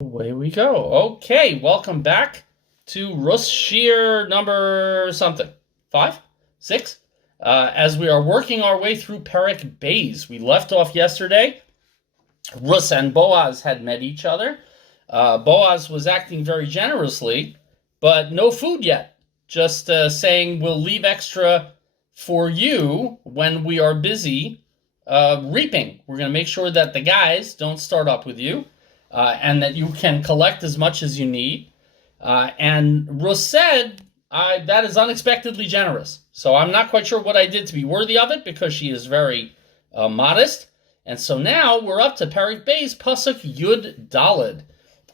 Away we go. Okay, welcome back to Ruth Shear number something. 5? 6? As we are working our way through Perek Bays. We left off yesterday. Ruth and Boaz had met each other. Boaz was acting very generously, but no food yet. Just saying we'll leave extra for you when we are busy reaping. We're going to make sure that the guys don't start up with you. And that you can collect as much as you need. And Ruth said, that is unexpectedly generous. So I'm not quite sure what I did to be worthy of it because she is very modest. And so now we're up to Perek Bays, Pasuk Yud Daled.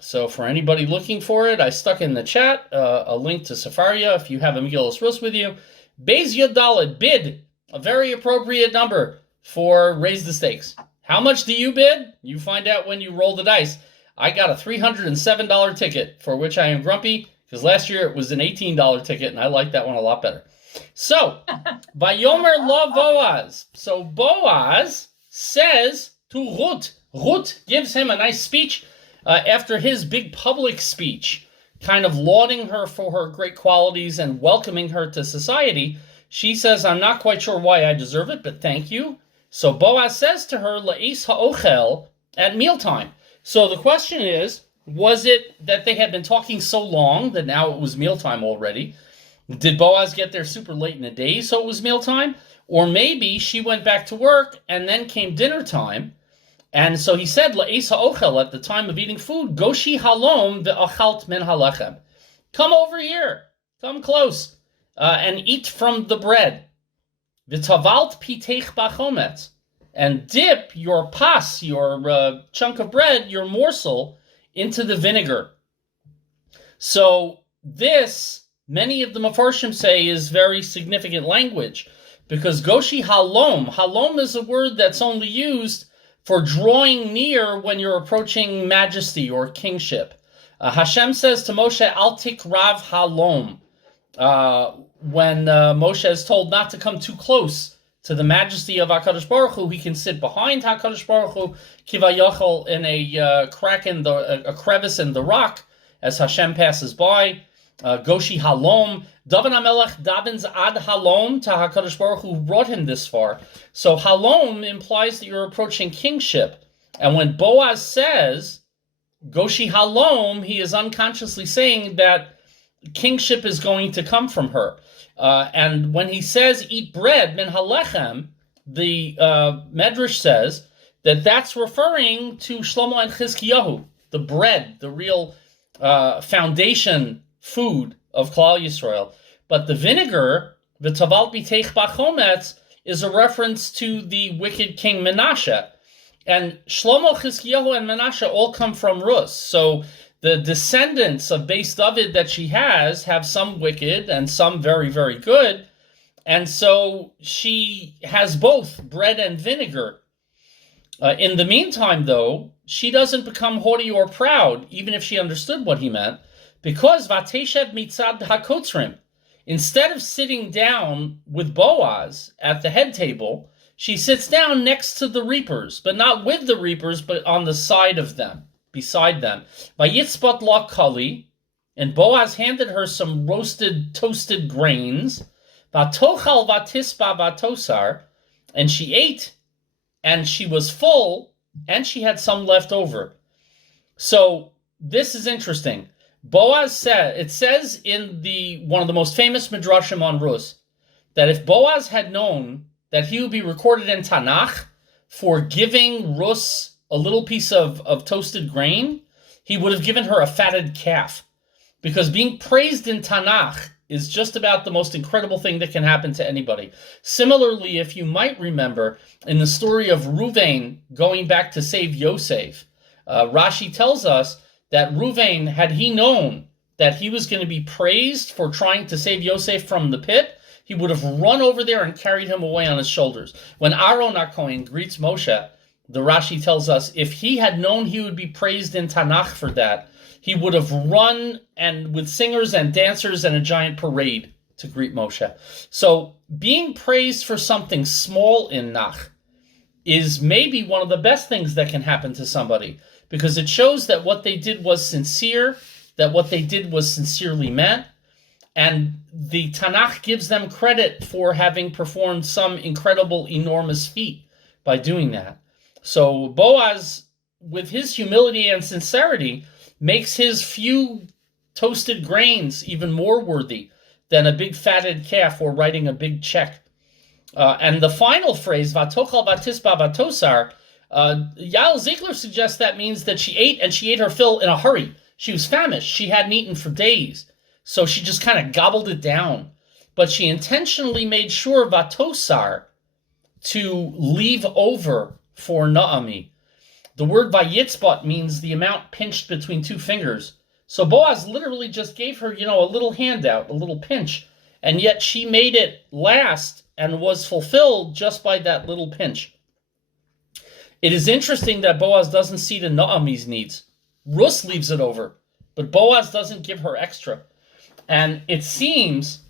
So for anybody looking for it, I stuck in the chat a link to Sefaria if you have a Megillas Rus with you. Bays Yud Daled, bid, a very appropriate number for Raise the Stakes. How much do you bid? You find out when you roll the dice. I got a $307 ticket, for which I am grumpy, because last year it was an $18 ticket, and I like that one a lot better. So, Vayomer lo Boaz. So Boaz says to Ruth. Ruth gives him a nice speech after his big public speech, kind of lauding her for her great qualities and welcoming her to society. She says, I'm not quite sure why I deserve it, but thank you. So Boaz says to her, La'is ha'ochel, at mealtime. So the question is, was it that they had been talking so long that now it was mealtime already? Did Boaz get there super late in the day so it was mealtime? Or maybe she went back to work and then came dinner time. And so he said, La'is ha'ochel, at the time of eating food, Goshi halom ve'achalt min halechem. Come over here, come close, and eat from the bread. V'tavalt pitech bachomet, and dip your pas, your chunk of bread, your morsel, into the vinegar. So this, many of the Mefarshim say, is very significant language, because Goshi halom is a word that's only used for drawing near when you're approaching majesty or kingship. Hashem says to Moshe, Al tikrav halom. When Moshe is told not to come too close to the majesty of HaKadosh Baruch Hu, he can sit behind HaKadosh Baruch Hu, kivayachol, in a crack in a crevice in the rock as Hashem passes by. Goshi halom. David HaMelech davens ad halom to HaKadosh Baruch Hu, who brought him this far. So halom implies that you're approaching kingship. And when Boaz says Goshi halom, he is unconsciously saying that kingship is going to come from her. And when he says, eat bread, min halechem, the Medrash says that that's referring to Shlomo and Chizkiyahu, the bread, the real foundation food of Klal Yisrael. But the vinegar, the taval biteich bachometz, is a reference to the wicked king Menashe. And Shlomo, Chizkiyahu, and Menashe all come from Rus. So the descendants of Beis David that she has have some wicked and some very, very good. And so she has both bread and vinegar. In the meantime, though, she doesn't become haughty or proud, even if she understood what he meant, because Vateshev mitzad hakotzrim. Instead of sitting down with Boaz at the head table, she sits down next to the reapers, but not with the reapers, but on the side of them, beside them. Vayitzpat la kali, and Boaz handed her some roasted, toasted grains. Vatochal vatispa vatosar, and she ate, and she was full, and she had some left over. So this is interesting. Boaz said, it says in one of the most famous midrashim on Rus, that if Boaz had known that he would be recorded in Tanakh for giving Rus a little piece of toasted grain, he would have given her a fatted calf. Because being praised in Tanakh is just about the most incredible thing that can happen to anybody. Similarly, if you might remember, in the story of Ruvain going back to save Yosef, Rashi tells us that Ruvain, had he known that he was going to be praised for trying to save Yosef from the pit, he would have run over there and carried him away on his shoulders. When Aaron HaKohen greets Moshe, the Rashi tells us, if he had known he would be praised in Tanakh for that, he would have run and with singers and dancers and a giant parade to greet Moshe. So being praised for something small in Nach is maybe one of the best things that can happen to somebody. because it shows that what they did was sincere, that what they did was sincerely meant, and the Tanakh gives them credit for having performed some incredible, enormous feat by doing that. So Boaz, with his humility and sincerity, makes his few toasted grains even more worthy than a big fatted calf or writing a big check. And the final phrase, Vatochal vatisba vatosar, Yael Ziegler suggests that means that she ate, and she ate her fill in a hurry. She was famished. She hadn't eaten for days. So she just kind of gobbled it down. But she intentionally made sure Vatosar to leave over for Naomi. The word vayitzbat means the amount pinched between two fingers. So Boaz literally just gave her, a little handout, a little pinch. And yet she made it last and was fulfilled just by that little pinch. It is interesting that Boaz doesn't see to Naomi's needs. Ruth leaves it over, but Boaz doesn't give her extra. And it seems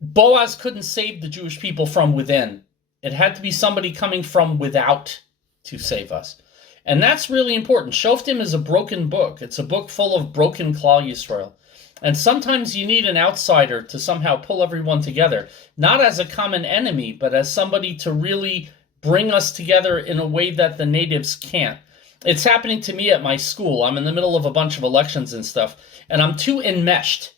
Boaz couldn't save the Jewish people from within. It had to be somebody coming from without to save us. And that's really important. Shoftim is a broken book. It's a book full of broken Klal Yisrael. And sometimes you need an outsider to somehow pull everyone together, not as a common enemy, but as somebody to really bring us together in a way that the natives can't. It's happening to me at my school. I'm in the middle of a bunch of elections and stuff, and I'm too enmeshed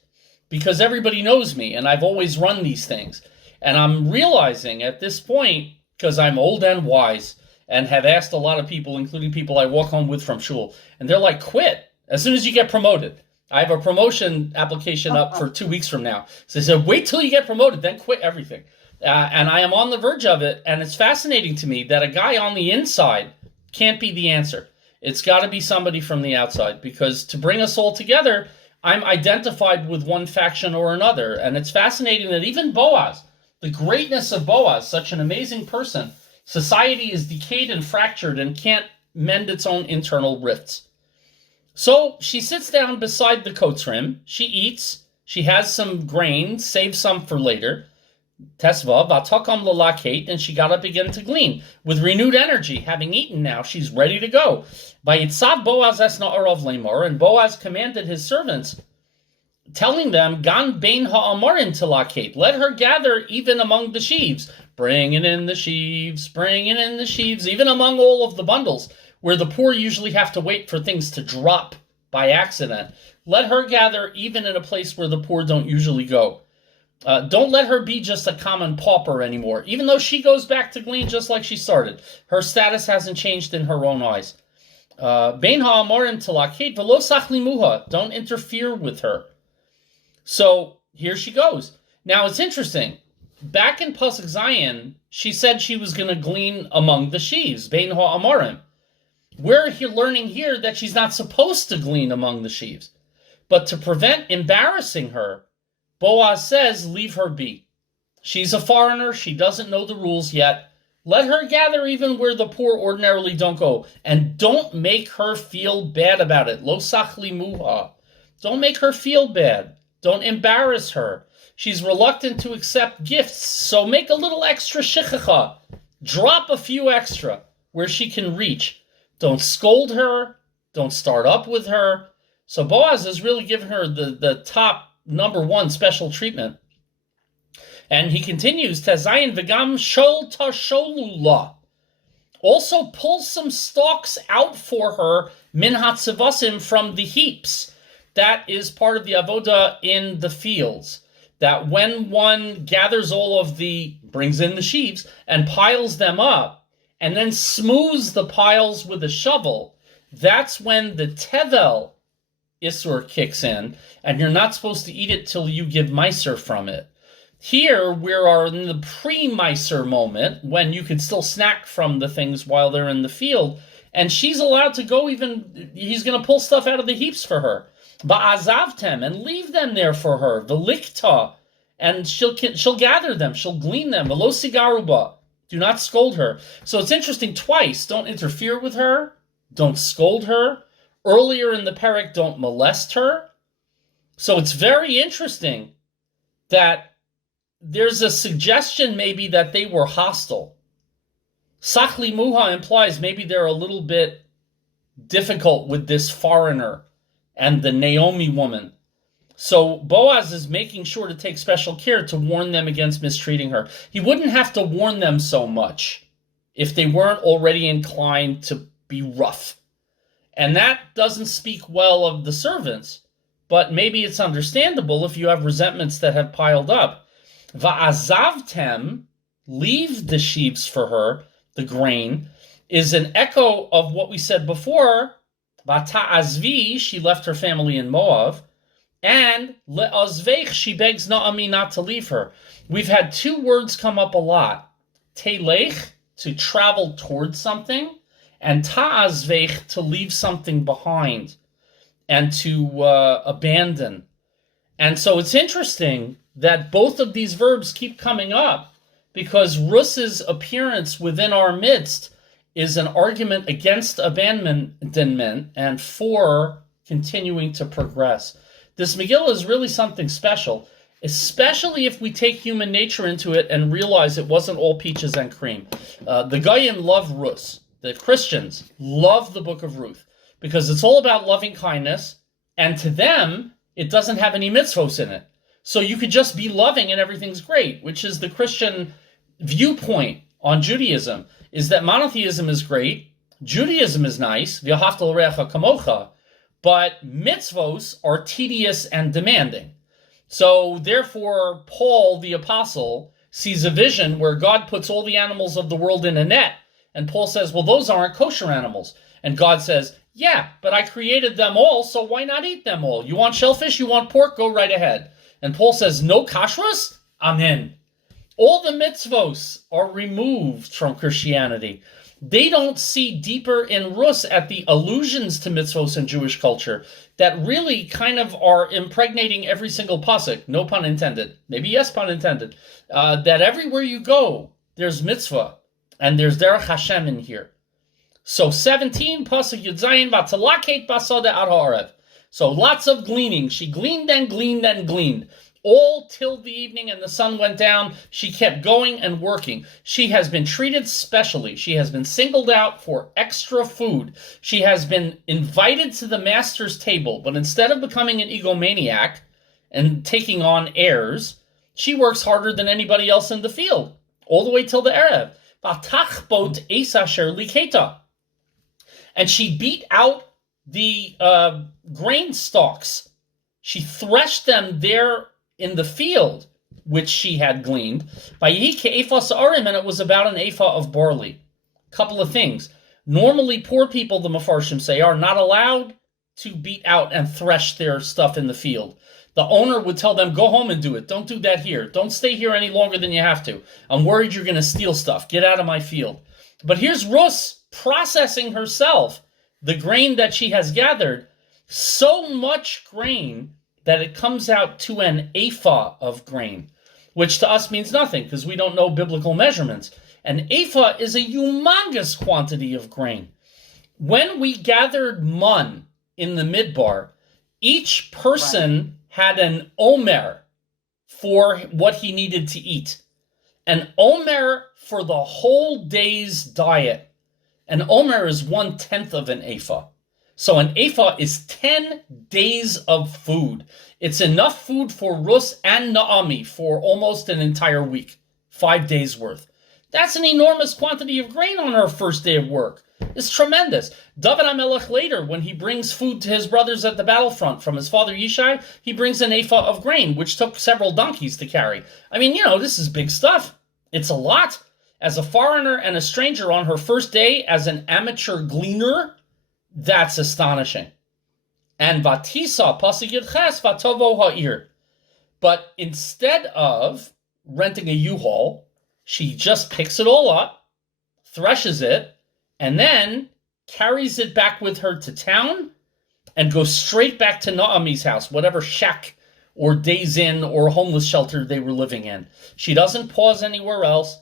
because everybody knows me, and I've always run these things. And I'm realizing at this point, because I'm old and wise, and have asked a lot of people, including people I walk home with from shul, and they're like, quit as soon as you get promoted. I have a promotion application up for 2 weeks from now. So they said, wait till you get promoted, then quit everything. And I am on the verge of it, and it's fascinating to me that a guy on the inside can't be the answer. It's got to be somebody from the outside, because to bring us all together, I'm identified with one faction or another. And it's fascinating that even Boaz, the greatness of Boaz, such an amazing person, society is decayed and fractured and can't mend its own internal rifts. So she sits down beside the coat's rim. She eats. She has some grain, saves some for later. Tesva, vatakam lalakate, and she got up again to glean. With renewed energy, having eaten now, she's ready to go. Vayitzav Boaz es na'arav lemor, and Boaz commanded his servants, telling them, Gan bein ha'amarin tilakate, let her gather even among the sheaves. Bringing in the sheaves, bringing in the sheaves, even among all of the bundles, where the poor usually have to wait for things to drop by accident. Let her gather even in a place where the poor don't usually go. Don't let her be just a common pauper anymore. Even though she goes back to glean just like she started, her status hasn't changed in her own eyes. Bein ha'amorim tilakhet v'lo sachlimuha. Don't interfere with her. So here she goes. Now it's interesting. Back in Pasuk Zion, she said she was going to glean among the sheaves. Bein ha'amorim. We're learning here that she's not supposed to glean among the sheaves. But to prevent embarrassing her, Boaz says, leave her be. She's a foreigner. She doesn't know the rules yet. Let her gather even where the poor ordinarily don't go. And don't make her feel bad about it. Lo sachli muha. Don't make her feel bad. Don't embarrass her. She's reluctant to accept gifts, so make a little extra shichacha. Drop a few extra where she can reach. Don't scold her. Don't start up with her. So Boaz is really giving her the top number one special treatment. And he continues, Tazayin v'gam shol tasholula. Also pull some stalks out for her, min hatzivasim, from the heaps. That is part of the avoda in the fields. That when one gathers all of brings in the sheaves, and piles them up, and then smooths the piles with a shovel, that's when the tevel Isur kicks in, and you're not supposed to eat it till you give Meiser from it. Here, we are in the pre-Meiser moment, when you could still snack from the things while they're in the field, and she's allowed to go he's going to pull stuff out of the heaps for her. Ba'azavtem, and leave them there for her. Velikta, and she'll gather them, she'll glean them. Velo sigaruba, do not scold her. So it's interesting twice. Don't interfere with her. Don't scold her. Earlier in the parak, don't molest her. So it's very interesting that there's a suggestion maybe that they were hostile. Sachli muha implies maybe they're a little bit difficult with this foreigner and the Naomi woman. So Boaz is making sure to take special care to warn them against mistreating her. He wouldn't have to warn them so much if they weren't already inclined to be rough. And that doesn't speak well of the servants, but maybe it's understandable if you have resentments that have piled up. Va'azavtem, leave the sheaves for her, the grain, is an echo of what we said before. Vata'azvi, she left her family in Moab. And le'azveich, she begs Naomi not to leave her. We've had two words come up a lot. Telech, to travel towards something, and ta'azveich, to leave something behind and to abandon. And so it's interesting that both of these verbs keep coming up because Ruth's appearance within our midst is an argument against abandonment and for continuing to progress. This Megillah is really something special, especially if we take human nature into it and realize it wasn't all peaches and cream. The Goyim love Ruth. The Christians love the book of Ruth because it's all about loving kindness, and to them, it doesn't have any mitzvos in it. So you could just be loving and everything's great, which is the Christian viewpoint on Judaism, is that monotheism is great, Judaism is nice, v'ahavta l'reacha kamocha, but mitzvos are tedious and demanding. So therefore, Paul the apostle sees a vision where God puts all the animals of the world in a net, and Paul says, well, those aren't kosher animals. And God says, yeah, but I created them all, so why not eat them all? You want shellfish, you want pork, go right ahead. And Paul says, no kashrus? I'm in. All the mitzvos are removed from Christianity. They don't see deeper in Rus at the allusions to mitzvos in Jewish culture that really kind of are impregnating every single pasuk, no pun intended, maybe yes pun intended, that everywhere you go, there's mitzvah, and there's derech Hashem in here. So 17, pasuk Yud Zayin, vatalaket basada ad ha'arev. So lots of gleaning. She gleaned and gleaned and gleaned. All till the evening and the sun went down, she kept going and working. She has been treated specially. She has been singled out for extra food. She has been invited to the master's table, but instead of becoming an egomaniac and taking on airs, she works harder than anybody else in the field, all the way till the Erev. Vatachbot es asher liketa. And she beat out the grain stalks. She threshed them there in the field, which she had gleaned. And it was about an ephah of barley. Couple of things. Normally, poor people, the Mefarshim say, are not allowed to beat out and thresh their stuff in the field. The owner would tell them, go home and do it. Don't do that here. Don't stay here any longer than you have to. I'm worried you're going to steal stuff. Get out of my field. But here's Rus processing herself the grain that she has gathered. So much grain that it comes out to an ephah of grain, which to us means nothing because we don't know biblical measurements. An ephah is a humongous quantity of grain. When we gathered mun in the midbar, each person had an omer for what he needed to eat. An omer for the whole day's diet. An omer is 1/10 of an ephah. So an ephah is 10 days of food. It's enough food for Rus and Naomi for almost an entire week. 5 days worth. That's an enormous quantity of grain on her first day of work. It's tremendous. David HaMelech later, when he brings food to his brothers at the battlefront from his father Yishai, he brings an ephah of grain, which took several donkeys to carry. I mean, this is big stuff. It's a lot. As a foreigner and a stranger on her first day as an amateur gleaner, that's astonishing. And Vatisa, pasuk Yud Ches, Vatovo ha'ir. But instead of renting a U-Haul, she just picks it all up, threshes it, and then carries it back with her to town and goes straight back to Naomi's house, whatever shack or days inn or homeless shelter they were living in. She doesn't pause anywhere else.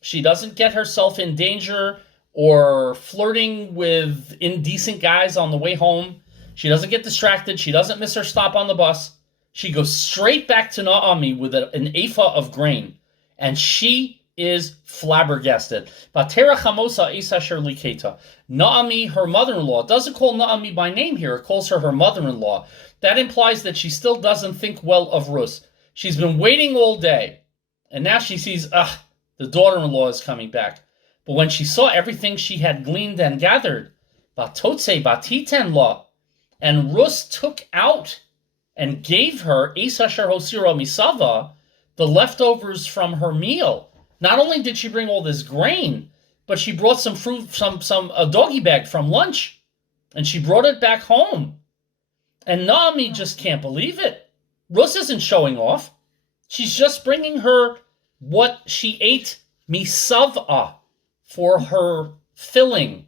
She doesn't get herself in danger or flirting with indecent guys on the way home. She doesn't get distracted. She doesn't miss her stop on the bus. She goes straight back to Naomi with an ephah of grain, and she is flabbergasted. Vatera chamosa es asher liketa. Naomi, her mother-in-law, doesn't call Naomi by name here. It calls her her mother-in-law. That implies that she still doesn't think well of Ruth. She's been waiting all day, and now she sees, the daughter-in-law is coming back. But when she saw everything she had gleaned and gathered, Vatotse batiten la, and Ruth took out and gave her es asher hosira misava, the leftovers from her meal. Not only did she bring all this grain, but she brought some fruit, a doggy bag from lunch, and she brought it back home. And Naomi just can't believe it. Ruth isn't showing off. She's just bringing her what she ate misava for her filling.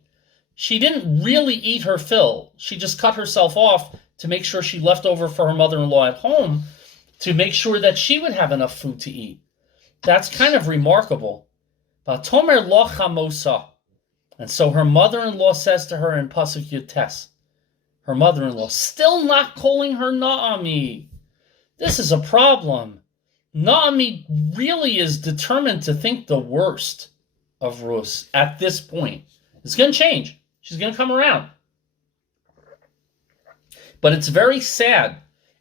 She didn't really eat her fill. She just cut herself off to make sure she left over for her mother-in-law at home to make sure that she would have enough food to eat. That's kind of remarkable. Vatomer lo chamosa. And so her mother-in-law says to her in Pasuk Yutes, her mother-in-law, still not calling her Naomi. This is a problem. Naomi really is determined to think the worst of Ruth at this point. It's going to change. She's going to come around. But it's very sad.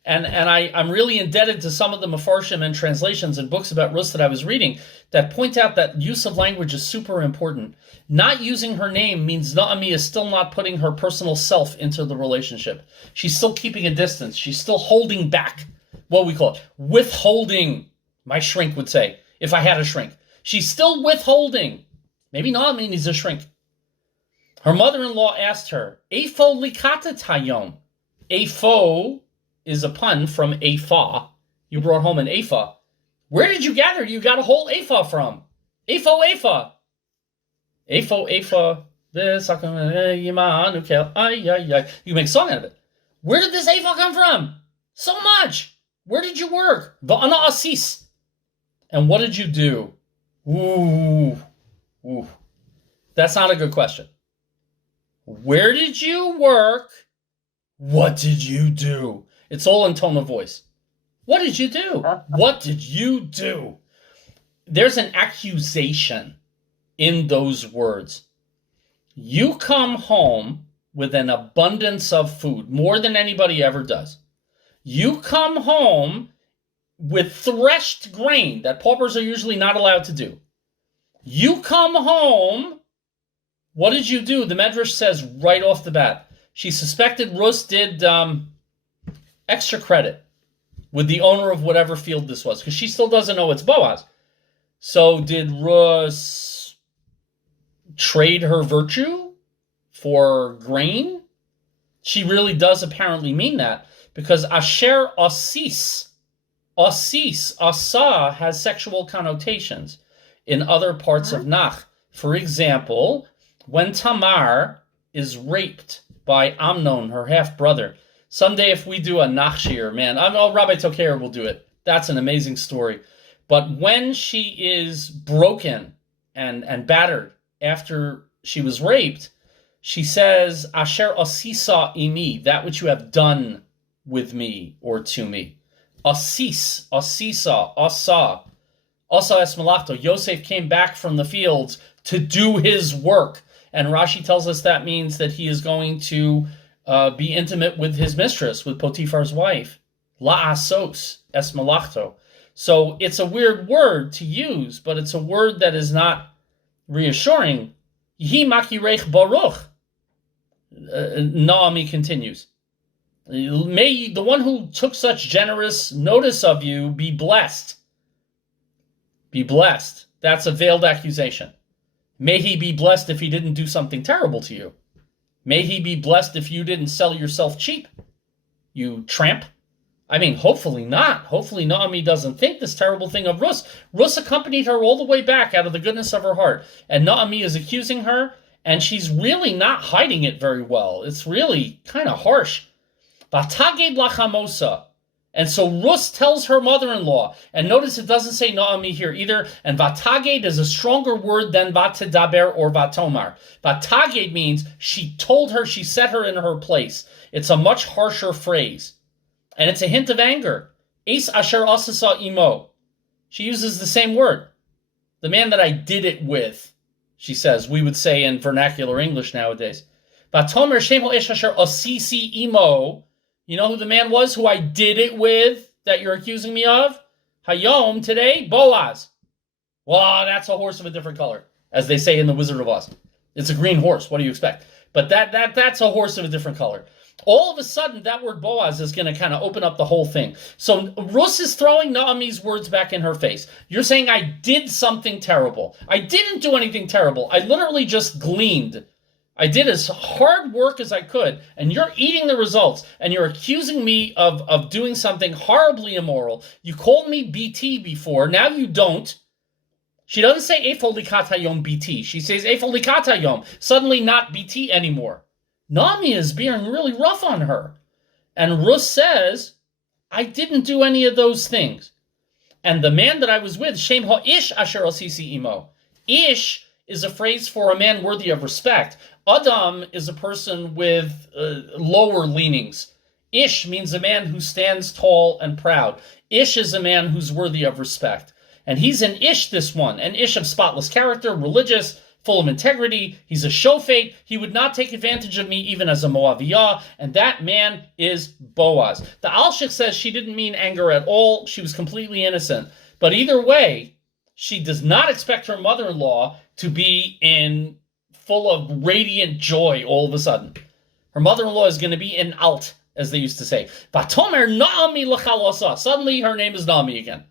And I'm really indebted to some of the Mefarshim and translations and books about Ruth that I was reading that point out that use of language is super important. Not using her name means Naomi is still not putting her personal self into the relationship. She's still keeping a distance. She's still holding back. What we call it, withholding, my shrink would say, if I had a shrink. She's still withholding. Maybe Naomi needs a shrink. Her mother-in-law asked her, Eifo likata tayom. Eifo is a pun from ephah. You brought home an ephah. Where did you gather? You got a whole ephah from. Ephah, ephah. Ephah, ephah. You make a song out of it. Where did this ephah come from? So much. Where did you work? Va'ana asis. And what did you do? Ooh. That's not a good question. Where did you work? What did you do? It's all in tone of voice. What did you do? What did you do? There's an accusation in those words. You come home with an abundance of food, more than anybody ever does. You come home with threshed grain that paupers are usually not allowed to do. You come home. What did you do? The Medrash says right off the bat. She suspected Ruth did extra credit with the owner of whatever field this was, because she still doesn't know it's Boaz. So did Ruth trade her virtue for grain? She really does apparently mean that, because asher asis, asa has sexual connotations in other parts of Nach. For example, when Tamar is raped by Amnon, her half-brother. Someday if we do a Nachshir, man, I know Rabbi Toker will do it. That's an amazing story. But when she is broken and battered after she was raped, she says, Asher asisa imi, that which you have done with me or to me. Asis, asisa, asa. Asa es malachto. Yosef came back from the fields to do his work. And Rashi tells us that means that he is going to be intimate with his mistress, with Potiphar's wife. La'asos es malachto. So it's a weird word to use, but it's a word that is not reassuring. Yehi makirech baruch. Naomi continues. May the one who took such generous notice of you be blessed. Be blessed. That's a veiled accusation. May he be blessed if he didn't do something terrible to you. May he be blessed if you didn't sell yourself cheap, you tramp. I mean, hopefully not. Hopefully Naomi doesn't think this terrible thing of Ruth. Ruth accompanied her all the way back out of the goodness of her heart. And Naomi is accusing her, and she's really not hiding it very well. It's really kind of harsh. Vataged lachamosa. And so Ruth tells her mother-in-law, and notice it doesn't say Naomi here either, and vataged is a stronger word than vatidaber or vatomar. Vataged means she told her, she set her in her place. It's a much harsher phrase. And it's a hint of anger. Es asher asasa imo. She uses the same word. The man that I did it with, she says, we would say in vernacular English nowadays. Vatomer shem ha'esh asher osisi imo. You know who the man was who I did it with that you're accusing me of? Hayom, today, Boaz. Well, that's a horse of a different color, as they say in The Wizard of Oz. It's a green horse. What do you expect? But that's a horse of a different color. All of a sudden, that word Boaz is going to kind of open up the whole thing. So Ruth is throwing Naomi's words back in her face. You're saying I did something terrible. I didn't do anything terrible. I literally just gleaned. I did as hard work as I could, and you're eating the results, and you're accusing me of doing something horribly immoral. You called me BT before. Now you don't. She doesn't say Eifo Likat Hayom BT. She says Eifo Likat Hayom. Suddenly not BT anymore. Naomi is being really rough on her. And Ruth says, I didn't do any of those things. And the man that I was with, Shem ha'Ish asher osisi imo. Ish is a phrase for a man worthy of respect. Adam is a person with lower leanings. Ish means a man who stands tall and proud. Ish is a man who's worthy of respect. And he's an Ish, this one. An Ish of spotless character, religious, full of integrity. He's a shofet. He would not take advantage of me even as a Moaviyah. And that man is Boaz. The Alshich says she didn't mean anger at all. She was completely innocent. But either way, she does not expect her mother-in-law to be full of radiant joy all of a sudden. Her mother-in-law is going to be in alt, as they used to say. Vatomer Naomi l'chalosa. Suddenly her name is Naomi again.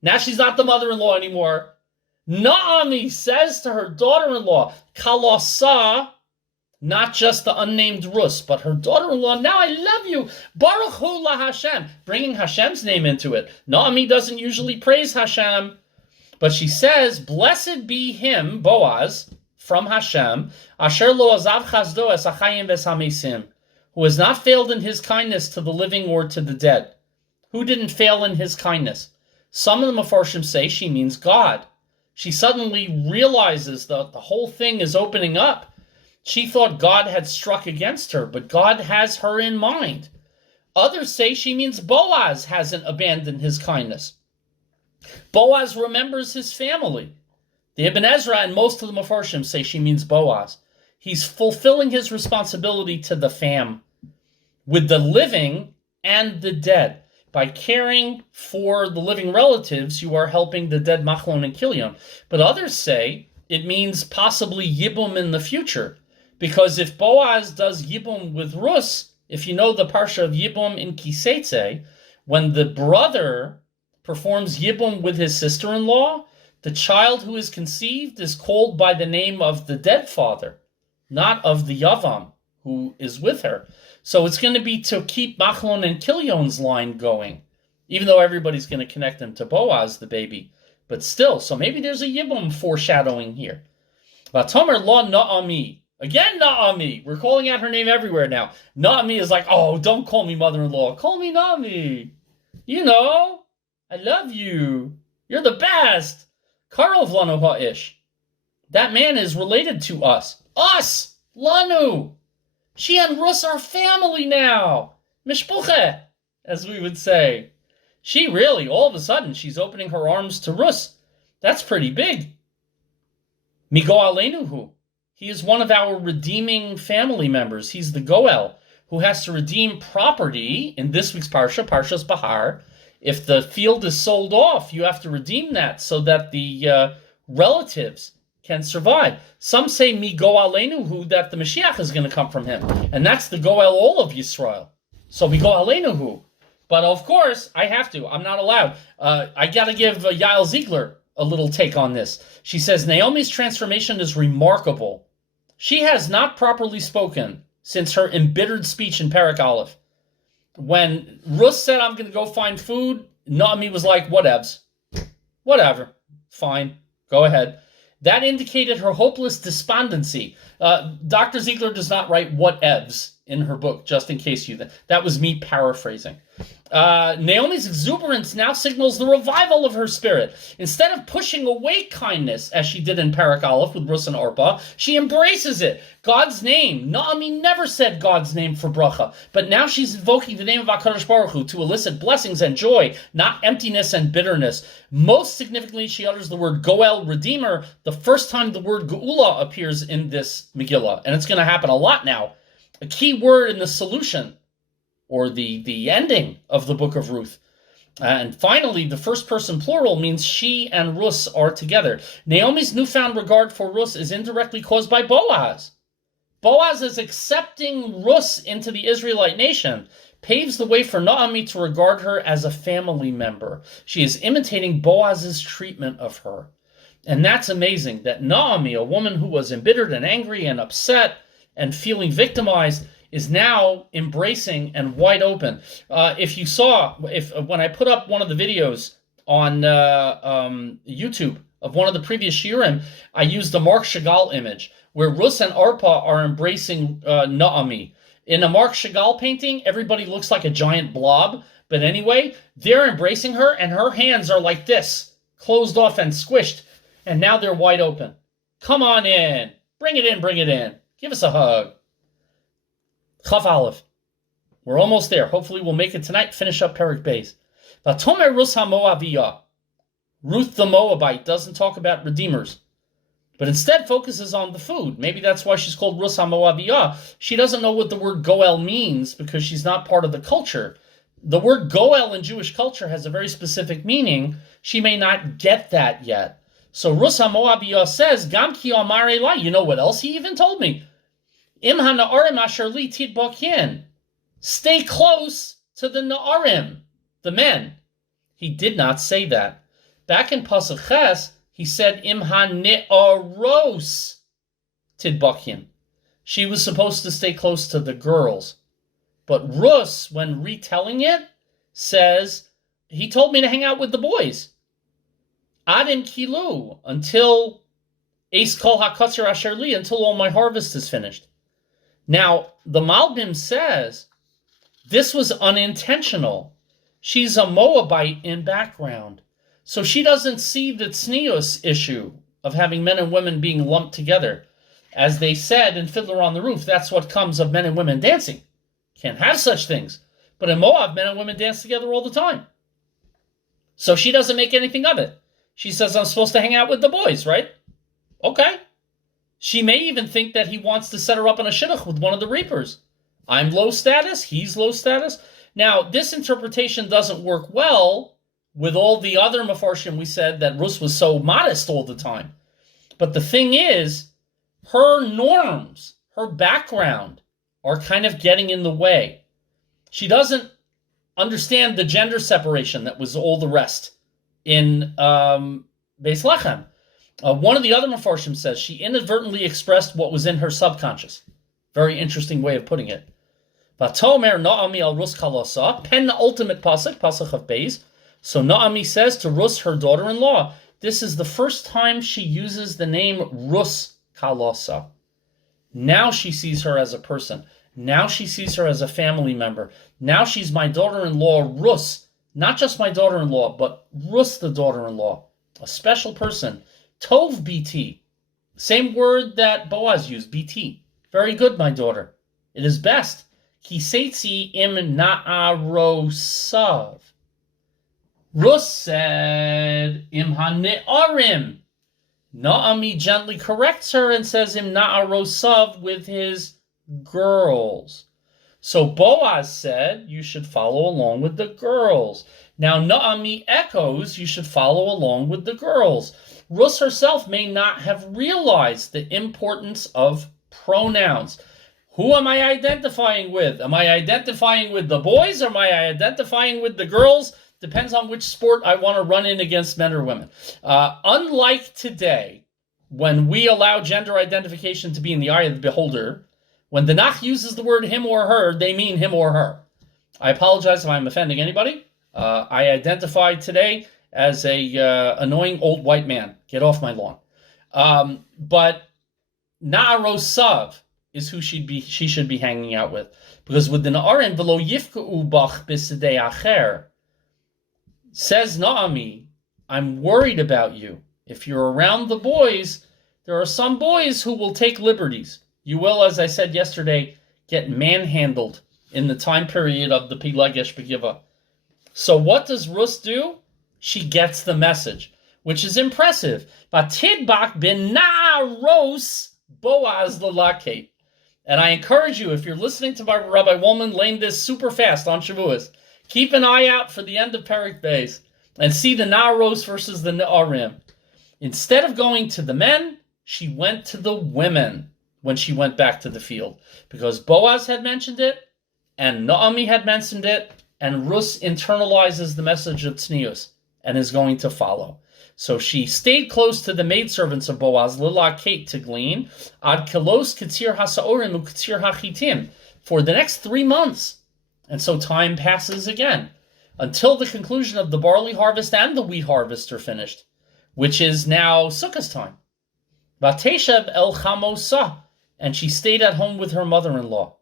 Now she's not the mother-in-law anymore. Naomi says to her daughter-in-law, Kalosa, not just the unnamed Rus, but her daughter-in-law, now I love you. Baruch hu la Hashem, bringing Hashem's name into it. Naomi doesn't usually praise Hashem, but she says, blessed be him, Boaz, from Hashem, asher lo azav chazdo es achayim ves hamesim, who has not failed in his kindness to the living or to the dead. Who didn't fail in his kindness? Some of the Mefarshim say she means God. She suddenly realizes that the whole thing is opening up. She thought God had struck against her, but God has her in mind. Others say she means Boaz hasn't abandoned his kindness. Boaz remembers his family. The Ibn Ezra and most of the Mefarshim say she means Boaz. He's fulfilling his responsibility to the fam, with the living and the dead. By caring for the living relatives, you are helping the dead Machlon and Kilion. But others say it means possibly Yibum in the future. Because if Boaz does Yibum with Rus, if you know the Parsha of Yibum in Kisetze, when the brother performs Yibum with his sister-in-law, the child who is conceived is called by the name of the dead father, not of the Yavam who is with her. So it's going to be to keep Machlon and Kilion's line going, even though everybody's going to connect them to Boaz, the baby. But still, so maybe there's a Yibum foreshadowing here. Vatomer lo Naomi. Again, Naomi. We're calling out her name everywhere now. Naomi is like, oh, don't call me mother-in-law. Call me Naomi. You know, I love you. You're the best. Karov lanu ha'ish. That man is related to us. Us! Lanu! She and Rus are family now. Mishpuche, as we would say. She really, all of a sudden, she's opening her arms to Rus. That's pretty big. Migo alenuhu. He is one of our redeeming family members. He's the Goel, who has to redeem property in this week's Parsha, Parshas Bahar. If the field is sold off, you have to redeem that so that the relatives can survive. Some say Mi Goalenuhu, that the Mashiach is going to come from him. And that's the Goel all of Yisrael. So Mi Goalenuhu. But of course, I have to. I'm not allowed. I got to give Yael Ziegler a little take on this. She says, Naomi's transformation is remarkable. She has not properly spoken since her embittered speech in Perek Aleph. When Ruth said, I'm going to go find food, Naomi was like, whatevs. Whatever. Fine. Go ahead. That indicated her hopeless despondency. Dr. Ziegler does not write whatevs in her book, just in case that was me paraphrasing. Naomi's exuberance now signals the revival of her spirit. Instead of pushing away kindness, as she did in Parak Aleph with Rus and Orpah, she embraces it. God's name. Naomi never said God's name for bracha, but now she's invoking the name of HaKadosh Baruch Hu to elicit blessings and joy, not emptiness and bitterness. Most significantly, she utters the word Goel, Redeemer, the first time the word Geula appears in this Megillah, and it's going to happen a lot now. A key word in the solution, or the ending of the book of Ruth. And finally, the first person plural means she and Rus are together. Naomi's newfound regard for Rus is indirectly caused by Boaz. Boaz is accepting Rus into the Israelite nation, paves the way for Naomi to regard her as a family member. She is imitating Boaz's treatment of her. And that's amazing, that Naomi, a woman who was embittered and angry and upset and feeling victimized, is now embracing and wide open. If you saw, when I put up one of the videos on YouTube of one of the previous shiurim, I used the Marc Chagall image where Rus and Orpah are embracing Naomi. In a Marc Chagall painting, everybody looks like a giant blob, but anyway, they're embracing her, and her hands are like this, closed off and squished, and now they're wide open. Come on in. Bring it in, bring it in. Give us a hug. Chaf Aleph. We're almost there. Hopefully we'll make it tonight. Finish up Perek Beis. Vatomer Rus HaMoaviyah. Ruth the Moabite doesn't talk about redeemers, but instead focuses on the food. Maybe that's why she's called Rus HaMoaviyah. She doesn't know what the word Goel means because she's not part of the culture. The word Goel in Jewish culture has a very specific meaning. She may not get that yet. So Rus HaMoaviyah says, Gam ki amar elai. You know what else he even told me? Im ha-na'arim asher li tidbakin. Stay close to the na'arim, the men. He did not say that. Back in Pasuk Ches, he said Im ha-ne'aros tidbakin. She was supposed to stay close to the girls. But Rus, when retelling it, says, he told me to hang out with the boys. Adin kilu, until Eis kol ha-katzer asher li, until all my harvest is finished. Now, the Malbim says this was unintentional. She's a Moabite in background. So she doesn't see the tznius issue of having men and women being lumped together. As they said in Fiddler on the Roof, that's what comes of men and women dancing. Can't have such things. But in Moab, men and women dance together all the time. So she doesn't make anything of it. She says, I'm supposed to hang out with the boys, right? Okay. She may even think that he wants to set her up on a shidduch with one of the reapers. I'm low status, he's low status. Now, this interpretation doesn't work well with all the other Mefarshim we said that Rus was so modest all the time. But the thing is, her norms, her background, are kind of getting in the way. She doesn't understand the gender separation that was all the rest in Beis Lechem. One of the other Mefarshim says she inadvertently expressed what was in her subconscious. Very interesting way of putting it. Vatomer Naomi al Rus Kalosa, penultimate pasuk of Beis. So Naomi says to Rus, her daughter-in-law, this is the first time she uses the name Rus Kalosa. Now she sees her as a person. Now she sees her as a family member. Now she's my daughter-in-law, Rus. Not just my daughter-in-law, but Rus the daughter-in-law. A special person. Tov BT. Same word that Boaz used, BT. Very good, my daughter. It is best. Kisetzi im na'arosav. Rus said, Im ha'ne'arim. Naomi gently corrects her and says, Im na'arosav, with his girls. So Boaz said, you should follow along with the girls. Now Naomi echoes, you should follow along with the girls. Rus herself may not have realized the importance of pronouns. Who am I identifying with? Am I identifying with the boys or am I identifying with the girls? Depends on which sport I want to run in against, men or women. Unlike today, when we allow gender identification to be in the eye of the beholder, when the Nach uses the word him or her, they mean him or her. I apologize if I'm offending anybody. I identify today as a annoying old white man. Get off my lawn. But Na'arosav is who she should be hanging out with. Because with the Na'arim, v'lo yifka'u bach b'sidei acher, says Naomi, I'm worried about you. If you're around the boys, there are some boys who will take liberties. You will, as I said yesterday, get manhandled in the time period of the Pilegesh Begiva. So what does Ruth do? She gets the message, which is impressive. Batidbak bin na'aros Boaz l'lakate. And I encourage you, if you're listening to my Rabbi Woolman laying this super fast on Shavuos, keep an eye out for the end of Perek Beis and see the na'aros versus the na'arim. Instead of going to the men, she went to the women when she went back to the field. Because Boaz had mentioned it, and Naomi had mentioned it, and Ruth internalizes the message of tznius and is going to follow. So she stayed close to the maidservants of Boaz, Lila Kate to glean, ad kelos ketzir hasaorim uketzir hachitim, for the next 3 months. And so time passes again, until the conclusion of the barley harvest and the wheat harvest are finished, which is now Sukkot time. Vateshev el chamosa, and she stayed at home with her mother-in-law.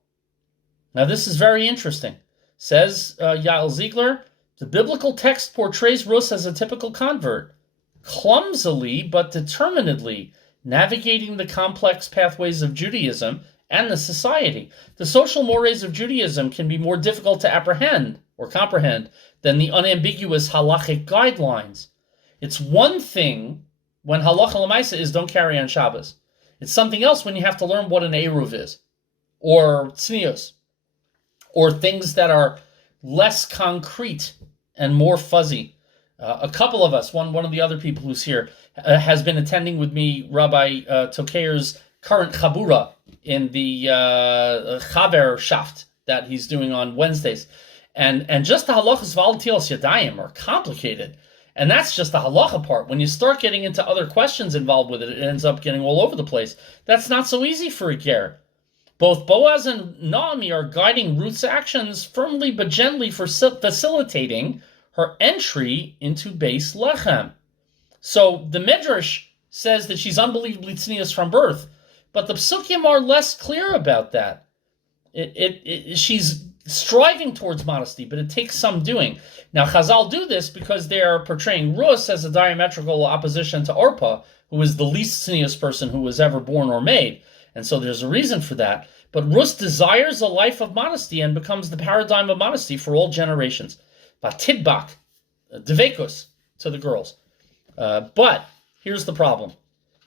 Now this is very interesting. Says Yael Ziegler, the biblical text portrays Ruth as a typical convert, clumsily but determinedly navigating the complex pathways of Judaism and the society. The social mores of Judaism can be more difficult to apprehend or comprehend than the unambiguous halachic guidelines. It's one thing when halacha l'maisa is don't carry on Shabbos. It's something else when you have to learn what an eruv is, or tznius, or things that are less concrete and more fuzzy. A couple of us, one of the other people who's here, has been attending with me Rabbi Tokeir's current chabura in the Chaverschaft that he's doing on Wednesdays. And just the halachas v'al yadayim are complicated. And that's just the halacha part. When you start getting into other questions involved with it, it ends up getting all over the place. That's not so easy for a ger. Both Boaz and Naomi are guiding Ruth's actions firmly but gently for facilitating her entry into Beis Lechem. So the Midrash says that she's unbelievably tznius from birth, but the Psukim are less clear about that. She's striving towards modesty, but it takes some doing. Now, Chazal do this because they are portraying Ruth as a diametrical opposition to Orpah, who is the least tznius person who was ever born or made. And so there's a reason for that. But Ruth desires a life of modesty and becomes the paradigm of modesty for all generations. Batidbak, devekus, to the girls. But here's the problem.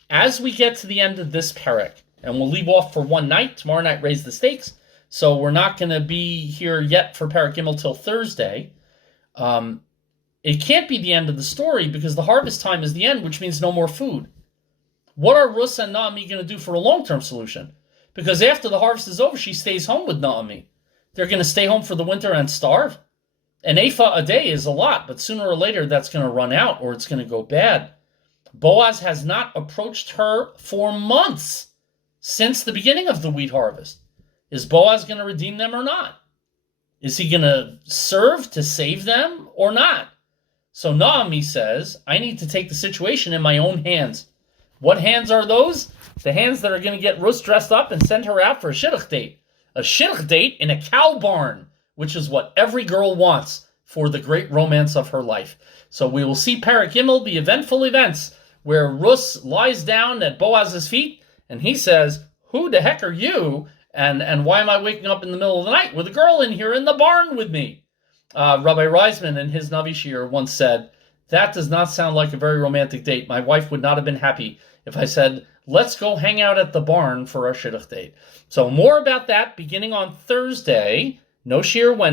As we get to the end of this perek, and we'll leave off for one night, tomorrow night raise the stakes, so we're not going to be here yet for Perek Gimel till Thursday. It can't be the end of the story because the harvest time is the end, which means no more food. What are Ruth and Naomi going to do for a long-term solution? Because after the harvest is over, she stays home with Naomi. They're going to stay home for the winter and starve? An ephah a day is a lot, but sooner or later that's going to run out or it's going to go bad. Boaz has not approached her for months since the beginning of the wheat harvest. Is Boaz going to redeem them or not? Is he going to serve to save them or not? So Naomi says, I need to take the situation in my own hands. What hands are those? The hands that are going to get Ruth dressed up and send her out for a shidduch date. A shidduch date in a cow barn, which is what every girl wants for the great romance of her life. So we will see Perek Gimel, the eventful events, where Ruth lies down at Boaz's feet, and he says, who the heck are you? And why am I waking up in the middle of the night with a girl in here in the barn with me? Rabbi Reisman in his Navi Shir once said, that does not sound like a very romantic date. My wife would not have been happy if I said, let's go hang out at the barn for our shidduch date. So more about that beginning on Thursday. No Shir Wednesday.